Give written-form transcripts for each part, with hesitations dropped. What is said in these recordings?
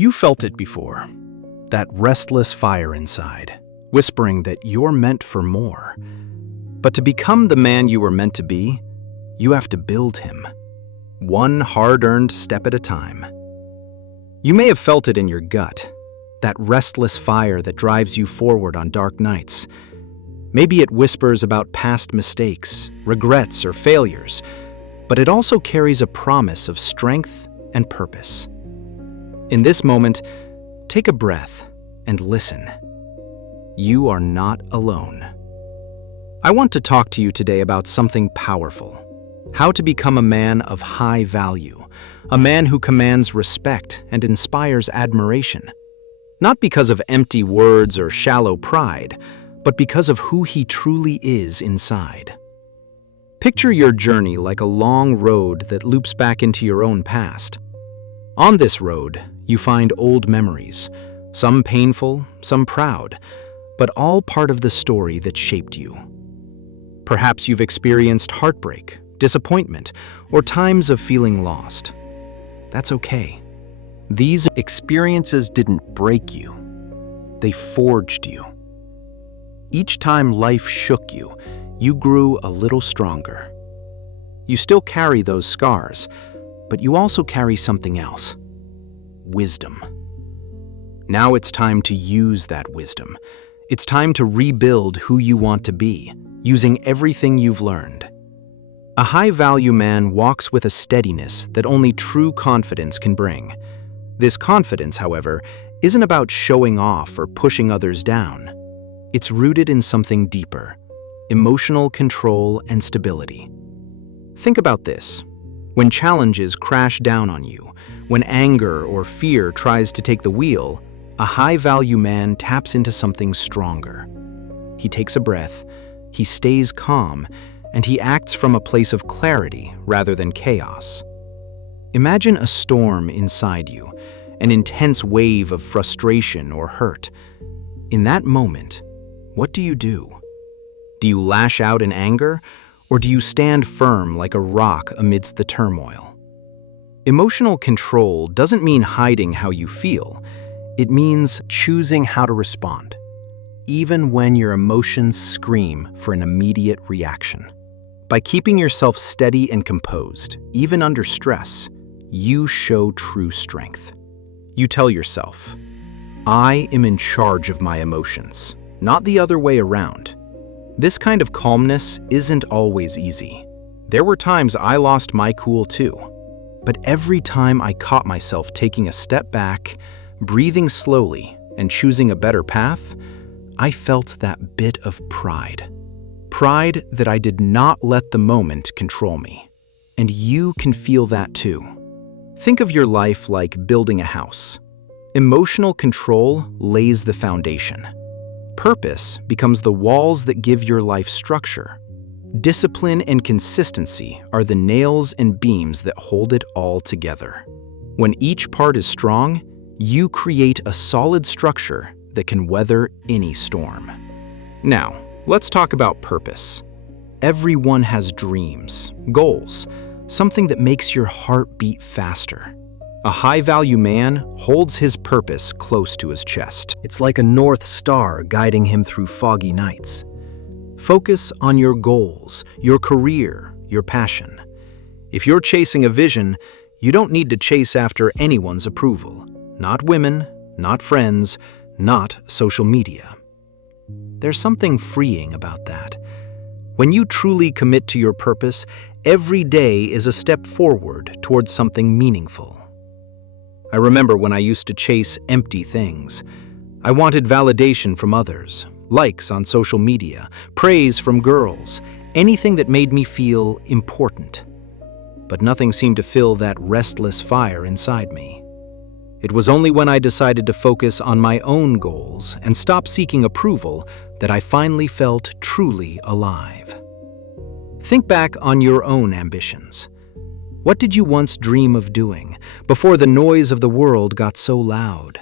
You felt it before, that restless fire inside, whispering that you're meant for more. But to become the man you were meant to be, you have to build him, one hard-earned step at a time. You may have felt it in your gut, that restless fire that drives you forward on dark nights. Maybe it whispers about past mistakes, regrets, or failures, but it also carries a promise of strength and purpose. In this moment, take a breath and listen. You are not alone. I want to talk to you today about something powerful: how to become a man of high value, a man who commands respect and inspires admiration. Not because of empty words or shallow pride, but because of who he truly is inside. Picture your journey like a long road that loops back into your own past. On this road, you find old memories, some painful, some proud, but all part of the story that shaped you. Perhaps you've experienced heartbreak, disappointment, or times of feeling lost. That's okay. These experiences didn't break you. They forged you. Each time life shook you, you grew a little stronger. You still carry those scars, but you also carry something else: wisdom. Now it's time to use that wisdom. It's time to rebuild who you want to be, using everything you've learned. A high-value man walks with a steadiness that only true confidence can bring. This confidence, however, isn't about showing off or pushing others down. It's rooted in something deeper: emotional control and stability. Think about this. When challenges crash down on you, when anger or fear tries to take the wheel, a high-value man taps into something stronger. He takes a breath, he stays calm, and he acts from a place of clarity rather than chaos. Imagine a storm inside you, an intense wave of frustration or hurt. In that moment, what do? Do you lash out in anger, or do you stand firm like a rock amidst the turmoil? Emotional control doesn't mean hiding how you feel. It means choosing how to respond, even when your emotions scream for an immediate reaction. By keeping yourself steady and composed, even under stress, you show true strength. You tell yourself, "I am in charge of my emotions," not the other way around. This kind of calmness isn't always easy. There were times I lost my cool too. But every time I caught myself taking a step back, breathing slowly, and choosing a better path, I felt that bit of pride. Pride that I did not let the moment control me. And you can feel that too. Think of your life like building a house. Emotional control lays the foundation. Purpose becomes the walls that give your life structure. Discipline and consistency are the nails and beams that hold it all together. When each part is strong, you create a solid structure that can weather any storm. Now, let's talk about purpose. Everyone has dreams, goals, something that makes your heart beat faster. A high-value man holds his purpose close to his chest. It's like a north star guiding him through foggy nights. Focus on your goals, your career, your passion. If you're chasing a vision, you don't need to chase after anyone's approval. Not women, not friends, not social media. There's something freeing about that. When you truly commit to your purpose, every day is a step forward towards something meaningful. I remember when I used to chase empty things. I wanted validation from others, likes on social media, praise from girls, anything that made me feel important. But nothing seemed to fill that restless fire inside me. It was only when I decided to focus on my own goals and stop seeking approval that I finally felt truly alive. Think back on your own ambitions. What did you once dream of doing before the noise of the world got so loud?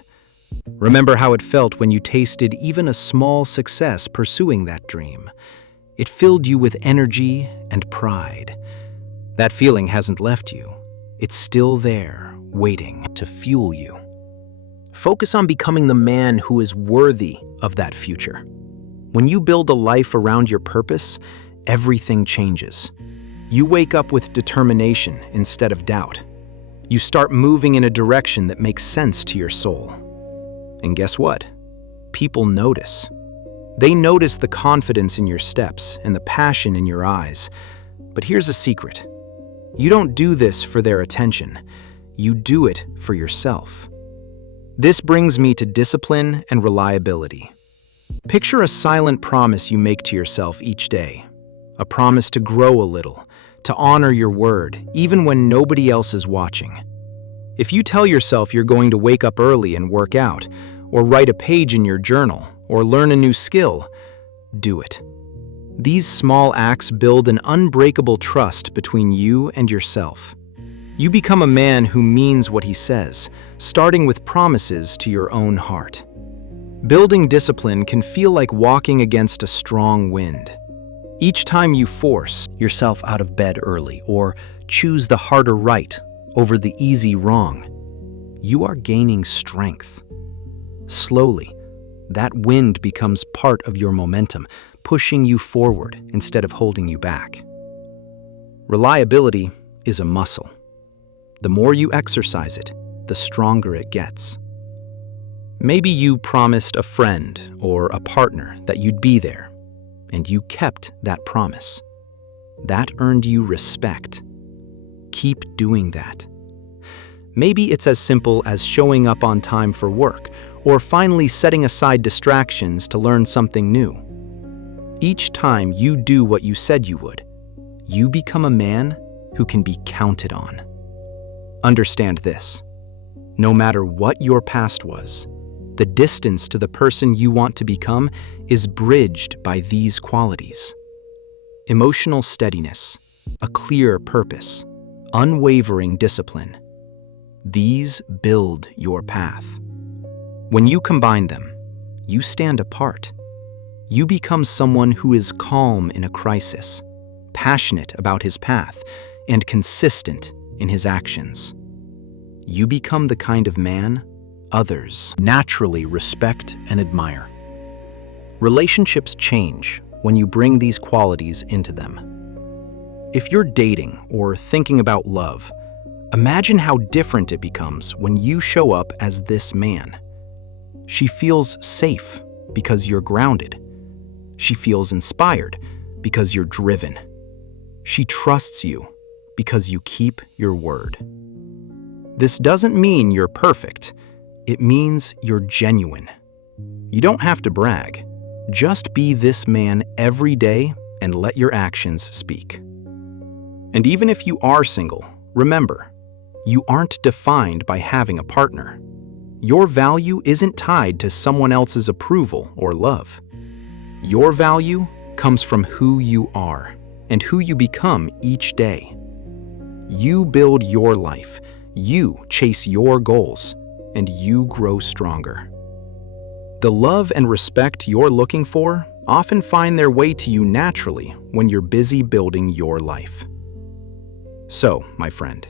Remember how it felt when you tasted even a small success pursuing that dream. It filled you with energy and pride. That feeling hasn't left you. It's still there, waiting to fuel you. focus on becoming the man who is worthy of that future. When you build a life around your purpose, everything changes. You wake up with determination instead of doubt. You start moving in a direction that makes sense to your soul. And guess what? People notice. They notice the confidence in your steps and the passion in your eyes. But here's a secret. You don't do this for their attention. You do it for yourself. This brings me to discipline and reliability. Picture a silent promise you make to yourself each day. A promise to grow a little, to honor your word, even when nobody else is watching. If you tell yourself you're going to wake up early and work out, or write a page in your journal, or learn a new skill, do it. These small acts build an unbreakable trust between you and yourself. You become a man who means what he says, starting with promises to your own heart. Building discipline can feel like walking against a strong wind. Each time you force yourself out of bed early or choose the harder right over the easy wrong, you are gaining strength. Slowly, that wind becomes part of your momentum, pushing you forward instead of holding you back. Reliability is a muscle. The more you exercise it, the stronger it gets. Maybe you promised a friend or a partner that you'd be there, and you kept that promise. That earned you respect. Keep doing that. Maybe it's as simple as showing up on time for work, or finally setting aside distractions to learn something new. Each time you do what you said you would, you become a man who can be counted on. Understand this. No matter what your past was, the distance to the person you want to become is bridged by these qualities. Emotional steadiness, a clear purpose, unwavering discipline. These build your path. When you combine them, you stand apart. You become someone who is calm in a crisis, passionate about his path, and consistent in his actions. You become the kind of man others naturally respect and admire. Relationships change when you bring these qualities into them. If you're dating or thinking about love, imagine how different it becomes when you show up as this man. She feels safe because you're grounded. She feels inspired because you're driven. She trusts you because you keep your word. This doesn't mean you're perfect. It means you're genuine. You don't have to brag. Just be this man every day and let your actions speak. And even if you are single, remember, you aren't defined by having a partner. Your value isn't tied to someone else's approval or love. Your value comes from who you are and who you become each day. You build your life, you chase your goals, and you grow stronger. The love and respect you're looking for often find their way to you naturally when you're busy building your life. So, my friend,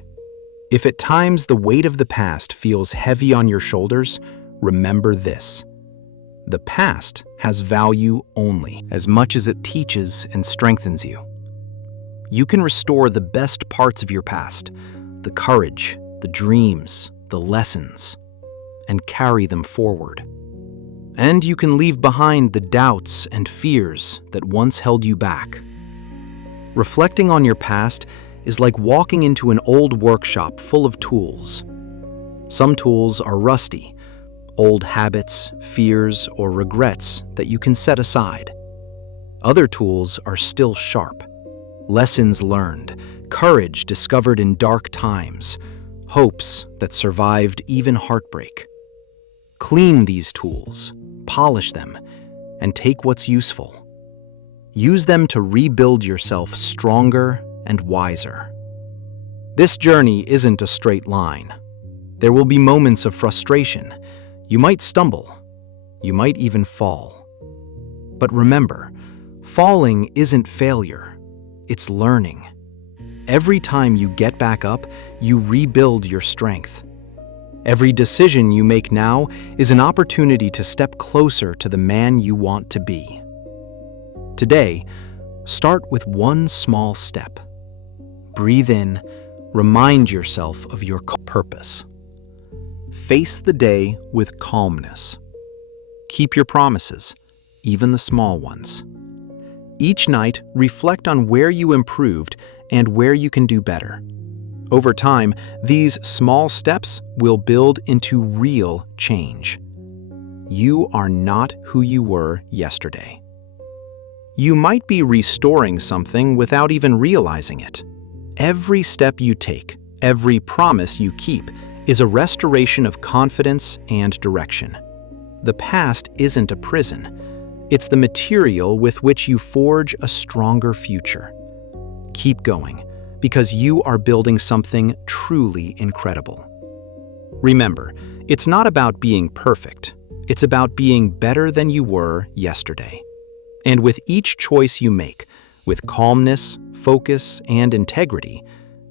if at times the weight of the past feels heavy on your shoulders, remember this. The past has value only as much as it teaches and strengthens you. You can restore the best parts of your past, the courage, the dreams, the lessons, and carry them forward. And you can leave behind the doubts and fears that once held you back. Reflecting on your past is like walking into an old workshop full of tools. Some tools are rusty, old habits, fears, or regrets that you can set aside. Other tools are still sharp. Lessons learned, courage discovered in dark times, hopes that survived even heartbreak. Clean these tools, polish them, and take what's useful. Use them to rebuild yourself stronger and wiser. This journey isn't a straight line. There will be moments of frustration. You might stumble. You might even fall. But remember, falling isn't failure. It's learning. Every time you get back up, you rebuild your strength. Every decision you make now is an opportunity to step closer to the man you want to be. Today, start with one small step. Breathe in, remind yourself of your purpose. Face the day with calmness. Keep your promises, even the small ones. Each night, reflect on where you improved and where you can do better. Over time, these small steps will build into real change. You are not who you were yesterday. You might be restoring something without even realizing it. Every step you take, every promise you keep, is a restoration of confidence and direction. The past isn't a prison. It's the material with which you forge a stronger future. Keep going, because you are building something truly incredible. Remember, it's not about being perfect. It's about being better than you were yesterday. And with each choice you make, with calmness, focus, and integrity,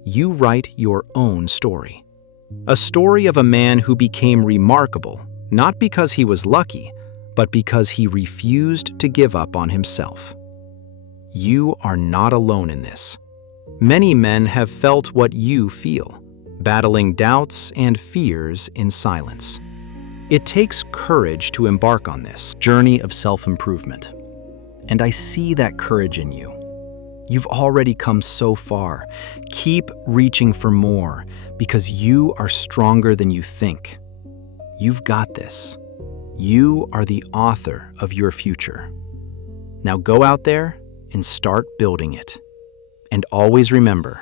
you write your own story. A story of a man who became remarkable, not because he was lucky, but because he refused to give up on himself. You are not alone in this. Many men have felt what you feel, battling doubts and fears in silence. It takes courage to embark on this journey of self-improvement. And I see that courage in you. You've already come so far. Keep reaching for more, because you are stronger than you think. You've got this. You are the author of your future. Now go out there and start building it. And always remember,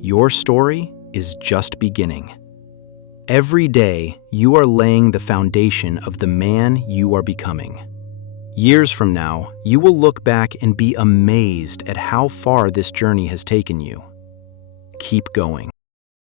your story is just beginning. Every day, you are laying the foundation of the man you are becoming. Years from now, you will look back and be amazed at how far this journey has taken you. Keep going.